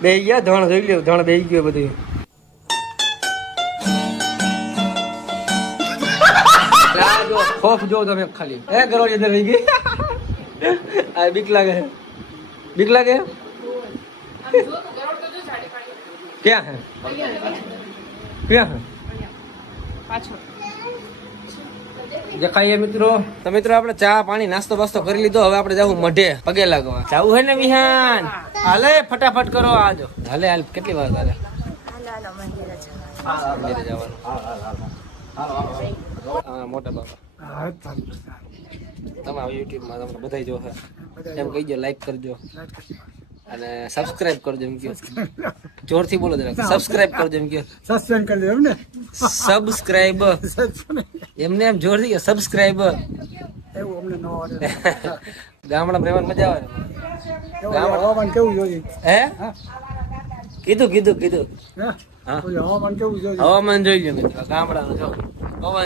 બેહી ગયા ધણ જોઈ લ્યો ધણ બેહી ગયો બધું જો ખોફ જો તમે ખાલી ગરોળી અંદર રહી ગઈ આ બીક લાગે ક્યાં હે દેખાઈએ મિત્રો તો મિત્રો આપણે ચા પાણી નાસ્તો બાસ્તો કરી લીધો હવે આપણે જવું મઢે પગે લાગવા જવું હે ને વિહાન હાલે ફટાફટ કરો આજો હાલે હાલ કેટલી વાર હાલે મંદિરે જવાનું હા મોટા બાપા તમારા યુટ્યુબ માં તમને બધાય જો એમ કહીજો લાઈક કરજો અને સબસ્ક્રાઇબ કરજો એમ કયો જોરથી બોલો જરા સબસ્ક્રાઇબ કરજો એમ કયો સબસ્ક્રાઇબ કરજો એમ ને સબસ્ક્રાઇબ એમને એમ જોરથી કે સબસ્ક્રાઇબ એવું અમને નો આવડે ગામડામાં રહેવાની મજા આવે હવામાન કેવું જોઈએ હે કીધું હે હા હવામાન કેવું જોઈએ હવામાન જોઈ લો મિત્રો ગામડાનું જો